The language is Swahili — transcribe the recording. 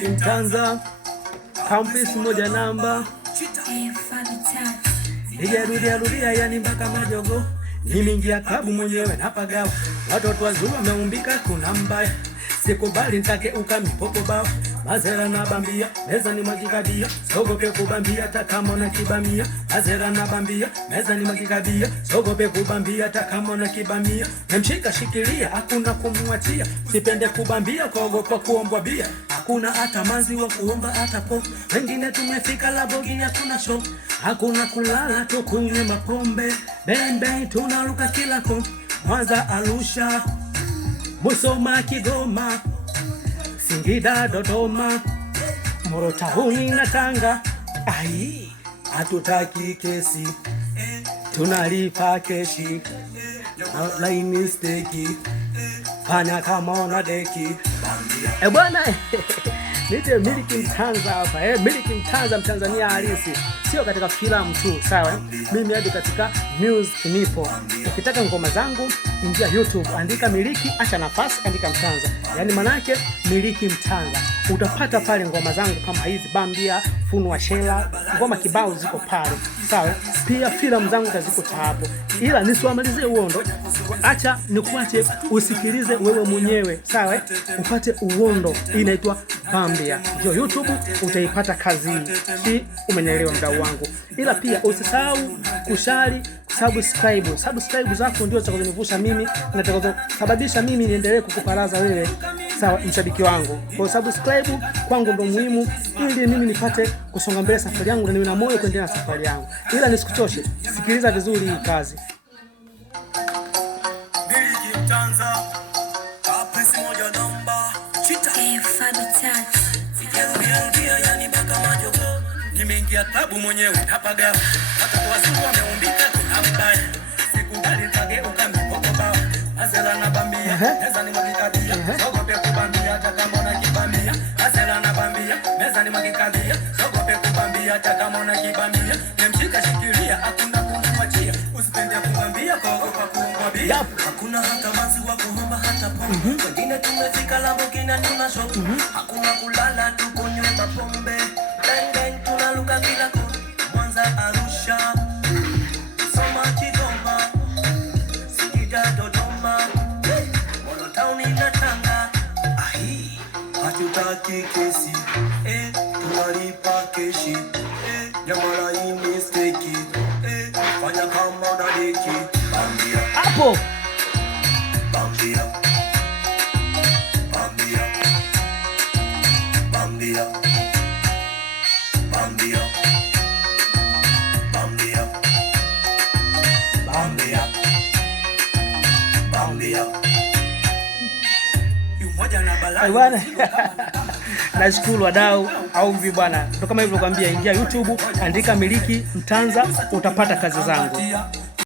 Miliki Mtanza, campus moja namba. Rudia yani mpaka majogo. Nimeingia klabu mwenyewe napagawa. Watoto wazuri wameumbika kuna mbaya. Sikubali nitake ukamipopo bao. Mazera na bambia, meza ni magikabia. Sogope kubambia, hata kama una kibamia. Mazera na bambia, meza ni magikabia. Sogope kubambia, hata kama una kibamia. Nemshika shikilia, hakuna kumuachia. Sipende kubambia, kuogopa kuombwa bia. Hakuna hata manzi wa kuomba hata po. Wengine tumefika labogi, hakuna show. Hakuna kulala, tukunywe mapombe. Bang bang, tunaruka kila ko. Mwanza, Arusha, Musoma, Kigoma, Singida, Dodoma, Moro Town na Tanga. Ai, hatutaki kesi, tunalipa keshi. Laini steki, fanya kama una deki. Bwana nite Miliki Mtanza hapa. Miliki Mtanza, Mtanzania halisi. Sio katika filamu tu, sawa? Mimi hadi katika music nipo. Ukitaka ngoma zangu, ingia YouTube, andika Miliki, acha nafasi, andika Mtanza. Yaani manake Miliki Mtanza. Utapata pale ngoma zangu kama hizi Bambia, Funua Shela, ngoma kibao ziko pale. Sawa? Pia filamu zangu ziko hapo. Ila nisiwamalizie uondo. Acha nikuache usikilize wewe mwenyewe, sawa? Upate uondo. Inaitwa Bambia. Ndio YouTube utaipata kazi hii. Si umenielewa mdau wangu. Ila pia usisahau kushare, subscribe. Subscribe zako ndio zitakazonivusha mimi na zitakazosababisha mimi niendelee kukuparaza wewe, sawa, mshabiki wangu. Kwa subscribe kwangu ndio muhimu ili mimi nipate kusonga mbele safari yangu na niwe na moyo kuendelea na safari yangu. Ila nisikuchoshe, sikiliza vizuri hii kazi. Miliki Mtanza, campus moja namba. Rudia yani mpaka majogo. Nimeingia klabu mwenyewe napagawa. Watoto wazuri wameumbika kuna mbaya. Sikubali nitake ukamipopo bao. Mazera na bambia, meza ni magikabia. Sogope kubambia, hata kama una kibambia. Mazera na bambia, meza ni magikabia. Sogope kubambia, hata kama una kibambia. Nemshika shikilia, hakuna kumwachia. Usipende kubambia, kuogopa kuombwa bia. Hakuna hata mazi wa kuomba hata po. Wengine tumefika labogi na tuna show. Hakuna kulala, tukunywe mapombe. Bang bang, tunaruka kila ko. Mwanza, Arusha, Musoma, Kigoma, Singida, Dodoma, Moro Town na Tanga. Ai, hatutaki kesi, tunalipa keshi. Jamala hii mistake, fanya kama una deki. Bambia Hapo Bambia Bambia Bambia Bambia Bambia Bambia Bambia. Yumoja na balaa bwana. Nashukuru wadau au vipi bwana. Ndio kama hivyo nakwambia, ingia YouTube, andika Miliki Mtanza, utapata kazi zangu.